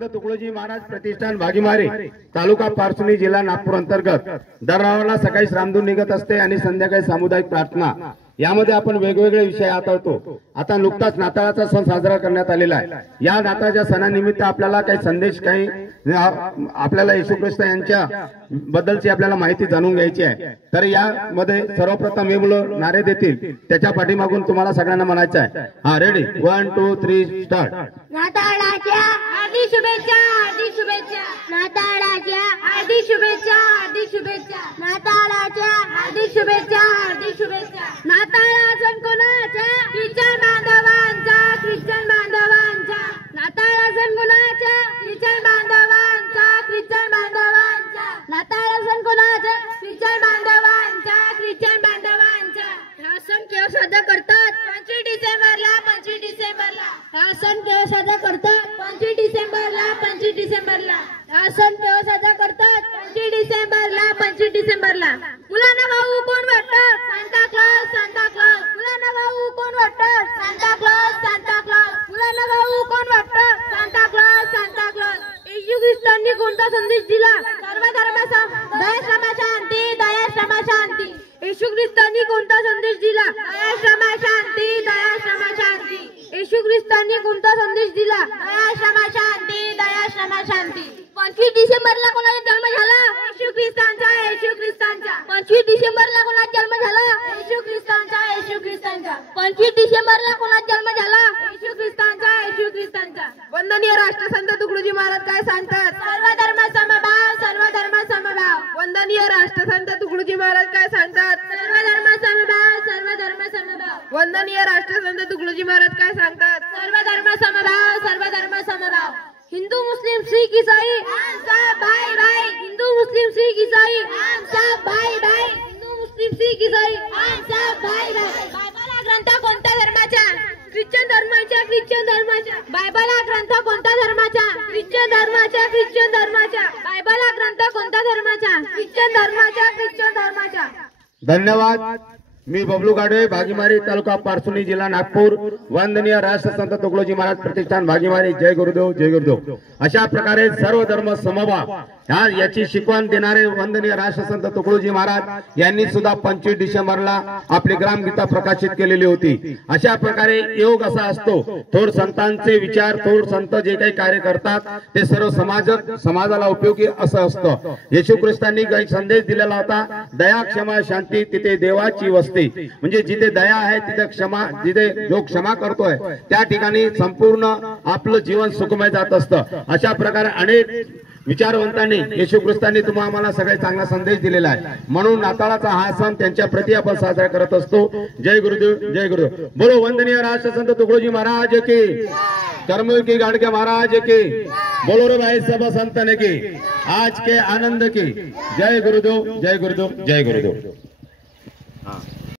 तुकडोजी महाराज प्रतिष्ठान भागीमारी तालुका पारसुनी जिल्हा नागपूर अंतर्गत दर रविवारला सकाळी श्रामधून निघत असते आणि संध्याकाळी सामुदायिक प्रार्थना यामध्ये आपण वेगवेगळे विषय हाताळतो। आता नुकताच नाताळाचा सण साजरा करण्यात आलेला आहे। या नाताळच्या सणानिमित्त आपल्याला काही संदेश काही आपल्याला येशू ख्रिस्त यांच्या बद्दलची आपल्याला माहिती जाणून घ्यायची आहे। तर यामध्ये सर्वप्रथम हे मुलं नारे देतील, त्याच्या पाठीमागून तुम्हाला सगळ्यांना म्हणायचं आहे। हा रेडी 1 2 3 स्टार्ट। नाताळाच्या हार्दिक शुभेच्छा, हार्दिक शुभेच्छा। नाताळाच्या हार्दिक शुभेच्छा, हार्दिक शुभेच्छा। नाताळाच्या हार्दिक शुभेच्छा, हार्दिक शुभेच्छा। नाताळा सण कोणाचा? ख्रिश्चन बांधवांचा, ख्रिश्चन बांधवांचा। नाताळा सण कोणाचा? ख्रिश्चन बांधवांचा, ख्रिश्चन बांधवांचा। नाताळा सण कोणाचा? ख्रिश्चन बांधवांचा, ख्रिश्चन बांधवांचा। हा सण केव्हा साजरा करतात? 25 डिसेंबरला, 25 डिसेंबरला। हा सण केव्हा साजरा करतात? 25 डिसेंबरला, 25 डिसेंबरला। हा सण केव्हा साजरा करतात? 25 डिसेंबरला, 25 डिसेंबरला। मुलांना भाऊ कोण वाटतं? Santa Claus, Santa Claus. मुलांना भाऊ कोण वाटतं? Santa Claus, Santa Claus. मुलांना भाऊ कोण वाटतं? Santa Claus, Santa Claus. येशू ख्रिस्तांनी कोणता संदेश दिला? सर्व धर्म दया क्षमा शांती, दया क्षमा शांती। येशू ख्रिस्तांनी कोणता संदेश दिला? दया क्षमा शांती, दया क्षमा शांती। येशू ख्रिस्तांनी कोणता संदेश दिला? दया क्षमा शांती, दया क्षमा शांती। 25 डिसेंबरला कोणाचा जन्म झाला? येशू ख्रिस्तांचा, येशू ख्रिस्तांचा। 25 डिसेंबरला कोणाचा जन्म झाला? येशू ख्रिस्तांचा, येशू ख्रिस्तांचा। 25 डिसेंबरला कोणाचा जन्म झाला? येशू ख्रिस्तांचा, येशू ख्रिस्तांचा। वंदनीय राष्ट्रसंत तुकडोजी महाराज काय सांगतात? सर्व धर्म समभाव, सर्व धर्म समभाव। वंदनीय राष्ट्रसंत तुकडोजी महाराज काय सांगतात? सर्व धर्म समभाव, सर्व धर्म समभाव। वंदनीय राष्ट्रसंत तुकडोजी महाराज काय सांगतात? सर्व धर्म समभाव, सर्व धर्म समभाव। हिंदू मुस्लिम सिख ईसाई हम सब भाई भाई। हिंदू मुस्लिम सिख ईसाई हम सब भाई भाई। हिंदू मुस्लिम सिख ईसाई हम सब भाई भाई। बायबल हा ग्रंथ कोणत्या धर्माचा? ख्रिश्चन धर्माचा, ख्रिश्चन धर्माचा। बायबल हा ग्रंथ कोणत्या धर्माचा? ख्रिश्चन धर्माचा, ख्रिश्चन धर्माचा। बायबल हा ग्रंथ कोणत्या धर्माचा? ख्रिश्चन धर्माचा, ख्रिश्चन धर्माचा। धन्यवाद। मी बबलू गाडवे, भागीमारी तालुका पारसुनी जिल्हा नागपूर। वंदनीय राष्ट्रसंत तुकडोजी महाराज प्रतिष्ठान भागीमारी। जय गुरुदेव, जय गुरुदेव। अशा प्रकारे सर्व धर्म समभाव याची शिकवण देणारे वंदनीय राष्ट्रसंत तुकडोजी महाराज यांनी सुद्धा 25 डिसेंबरला आपली ग्रामगीता प्रकाशित केलेली होती। अशा प्रकारे योग असा असतो, थोर संतांचे विचार, थोर संत जे काही कार्य करतात ते सर्व समाजाला उपयोगी असं असतं। येशू ख्रिस्तांनी काही संदेश दिलेला होता, दया क्षमा शांती तिथे देवाची वस्ती। म्हणजे जिथे दया आहे तिथे क्षमा, जिथे जो क्षमा करतोय त्या ठिकाणी संपूर्ण आपलं जीवन सुखमय जात असतं। अशा प्रकारे अनेक विचारवंतांनी येशू ख्रिस्तांनी तुम्हाला सगळे चांगला संदेश दिलेला आहे। म्हणून नाताळाचा हा सण त्यांच्या प्रति आपण साजरा करत असतो। जय गुरुदेव, जय गुरुदेव। बोलो वंदनीय राष्ट्रसंत तुकडोजी महाराज की, कर्मयोगी गाडगे महाराज की, बोलो रे भाई सब संतन की, आज के आनंद की। जय गुरुदेव, जय गुरुदेव, जय गुरुदेव।